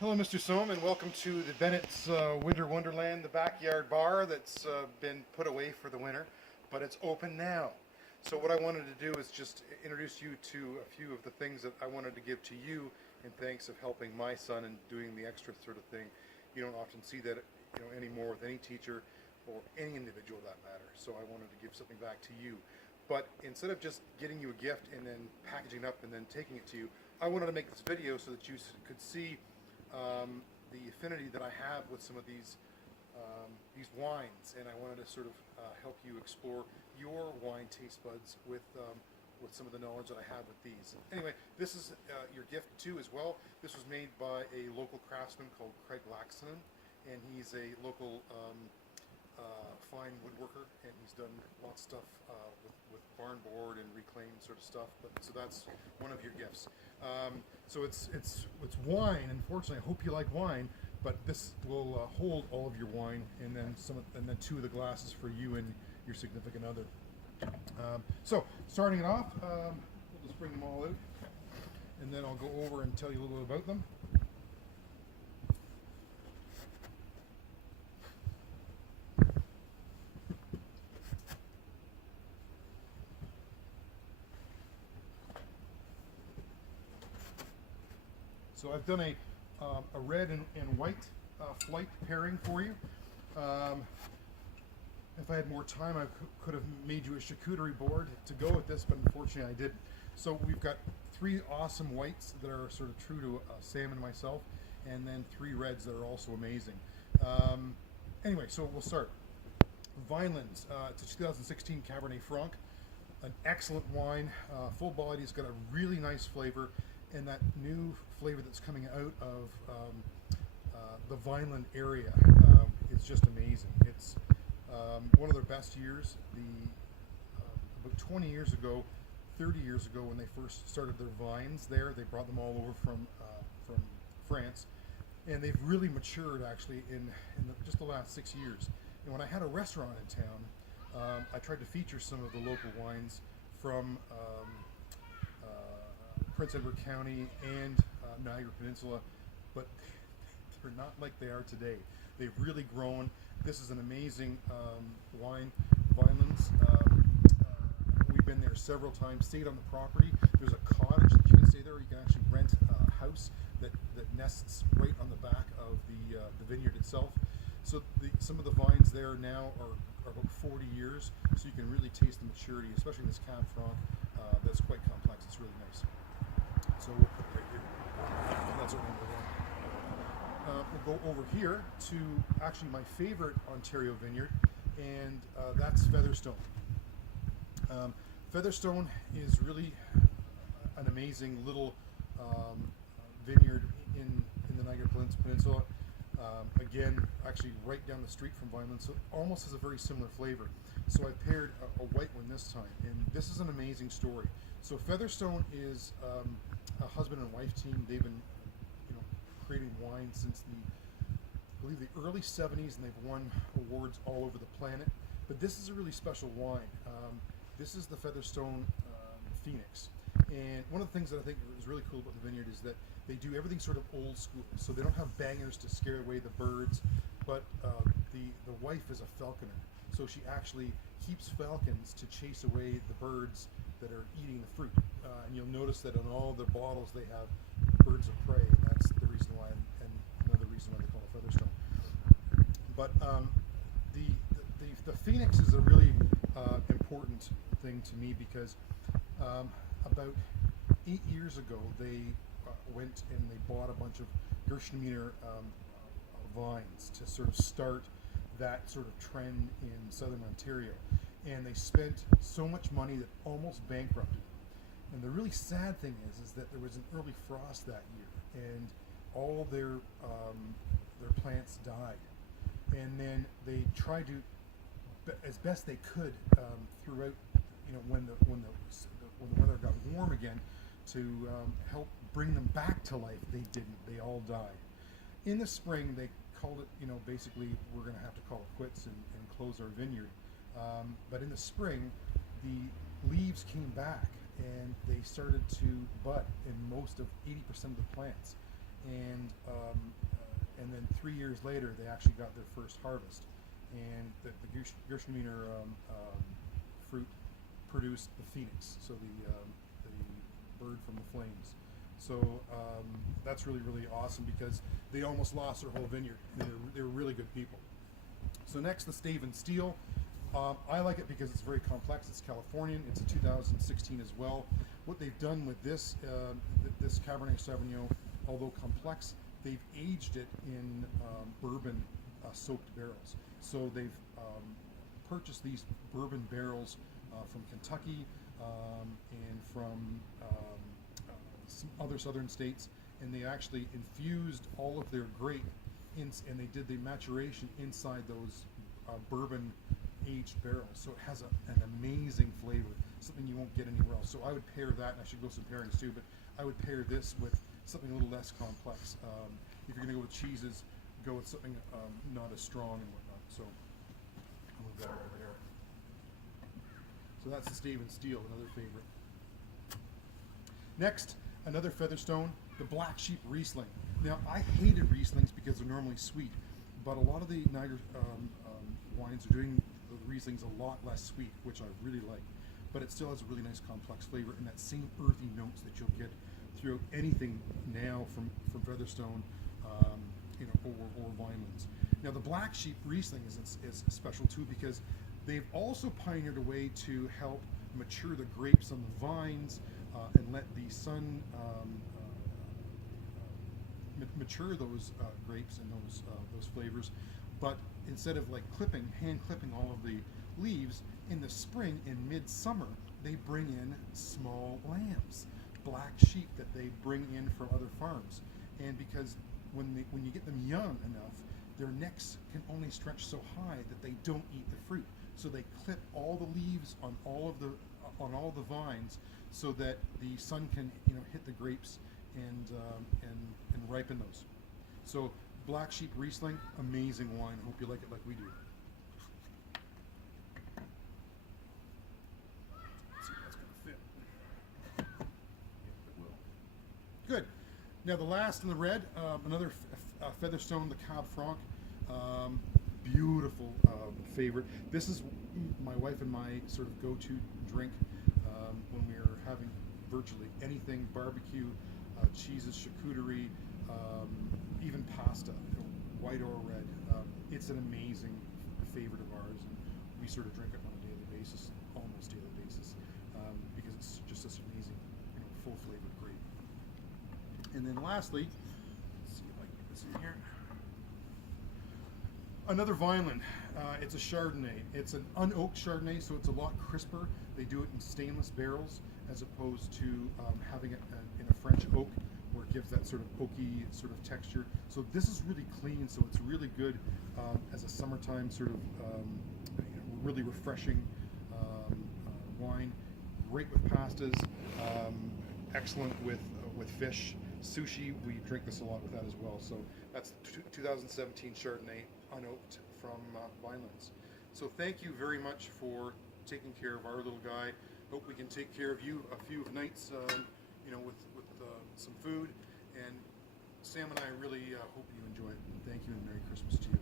Hello, Mr. Dusome, and welcome to the Bennett's Winter Wonderland, the backyard bar that's been put away for the winter, but it's open now. So what I wanted to do is just introduce you to a few of the things that I wanted to give to you in thanks of helping my son and doing the extra sort of thing. You don't often see that, anymore with any teacher or any individual that matter. So I wanted to give something back to you. But instead of just getting you a gift and then packaging it up and then taking it to you, I wanted to make this video so that you could see the affinity that I have with some of these wines, and I wanted to sort of help you explore your wine taste buds with some of the knowledge that I have with these. Anyway, this is your gift too as well. This was made by a local craftsman called Craig Laxton, and he's a local fine woodworker, and he's done lots of stuff with barn board and reclaimed sort of stuff. So that's one of your gifts. So it's wine. Unfortunately, I hope you like wine, but this will hold all of your wine, and then two of the glasses for you and your significant other. So starting it off, we'll just bring them all out, and then I'll go over and tell you a little bit about them. So I've done a red and white flight pairing for you. If I had more time, I could have made you a charcuterie board to go with this, but unfortunately I didn't. So we've got three awesome whites that are sort of true to Sam and myself, and then three reds that are also amazing. Anyway, so we'll start. Vinelands, it's a 2016 Cabernet Franc, an excellent wine, full body. It's got a really nice flavor, and that new flavor that's coming out of the Vineland area is just amazing. It's one of their best years. About 20 years ago, 30 years ago, when they first started their vines there, they brought them all over from France, and they've really matured actually in just the last 6 years. And when I had a restaurant in town, I tried to feature some of the local wines from Prince Edward County and Niagara Peninsula, but they're not like they are today. They've really grown. This is an amazing wine, Vinelands. We've been there several times, stayed on the property. There's a cottage that you can stay there. You can actually rent a house that nests right on the back of the vineyard itself. So some of the vines there now are about 40 years, so you can really taste the maturity, especially in this Cab Franc. That's quite complex. It's really nice. So we'll put it right here. That's our number one. We'll go over here to actually my favorite Ontario vineyard, and that's Featherstone. Featherstone is really an amazing little vineyard in the Niagara Peninsula. Again, actually right down the street from Vineland, so it almost has a very similar flavor. So I paired a white one this time, and this is an amazing story. So Featherstone is a husband and wife team. They've been, creating wine since I believe the early 70s, and they've won awards all over the planet. But this is a really special wine. This is the Featherstone Phoenix. And one of the things that I think is really cool about the vineyard is that they do everything sort of old school. So they don't have bangers to scare away the birds, but the wife is a falconer. So she actually keeps falcons to chase away the birds that are eating the fruit. And you'll notice that on all the bottles they have birds of prey, and that's the reason why, and another reason why they call it Featherstone. But the Phoenix is a really important thing to me because about 8 years ago they went and they bought a bunch of Gershner vines to sort of start that sort of trend in southern Ontario, and they spent so much money that almost bankrupted them. And the really sad thing is that there was an early frost that year, and all their plants died. And then they tried to, as best they could, throughout, when the weather got warm again, to help bring them back to life. They didn't. They all died. In the spring, they called it, basically, we're going to have to call it quits and close our vineyard. But in the spring, the leaves came back, and they started to bud in most of 80% of the plants. and then 3 years later they actually got their first harvest, and the Gewürztraminer fruit produced the phoenix, so the bird from the flames. So that's really, really awesome because they almost lost their whole vineyard. They were really good people. So next, the Stave and Steel. I like it because it's very complex. It's Californian. It's a 2016 as well. What they've done with this this Cabernet Sauvignon, although complex, they've aged it in bourbon soaked barrels. So they've purchased these bourbon barrels from Kentucky and from some other southern states, and they actually infused all of their grape and they did the maturation inside those bourbon aged barrels. So it has an amazing flavor, something you won't get anywhere else. So I would pair that, and I should go some pairings too, but I would pair this with something a little less complex. If you're going to go with cheeses, go with something not as strong and whatnot. So I'll move that over there. So that's the Stave and Steel, another favorite. Next, another Featherstone, the Black Sheep Riesling. Now, I hated Rieslings because they're normally sweet, but a lot of the Niagara wines are doing the Rieslings a lot less sweet, which I really like. But it still has a really nice complex flavor and that same earthy notes that you'll get throughout anything now from Featherstone, or Vinelands. Now, the Black Sheep Riesling is special too because they've also pioneered a way to help mature the grapes on the vines and let the sun mature those grapes and those flavors. But instead of like hand clipping all of the leaves, in the spring, in midsummer, they bring in small lambs, black sheep that they bring in from other farms. And because when you get them young enough, their necks can only stretch so high that they don't eat the fruit. So they clip all the leaves on all the vines so that the sun can hit the grapes and ripen those. So Black Sheep Riesling, amazing wine. Hope you like it like we do. Let's see if that's going to fit. Yeah, it will. Good. Now the last in the red, another Featherstone, the Cab Franc. Beautiful favorite. This is my wife and my sort of go-to drink when we are having virtually anything, barbecue, cheeses, charcuterie, even pasta, white or red. It's an amazing favorite of ours, and we sort of drink it on a daily basis, almost daily basis, because it's just such an amazing, full-flavored grape. And then lastly, let's see if I can get this in here. Another Vineland. It's a Chardonnay. It's an unoaked Chardonnay, so it's a lot crisper. They do it in stainless barrels as opposed to having it in a French oak, where it gives that sort of oaky sort of texture. So this is really clean, so it's really good as a summertime sort of really refreshing wine. Great with pastas, excellent with fish. Sushi, we drink this a lot with that as well. So that's the 2017 Chardonnay unoaked from Vinelands. So thank you very much for taking care of our little guy. Hope we can take care of you a few nights, with some food. And Sam and I really hope you enjoy it. Thank you, and Merry Christmas to you.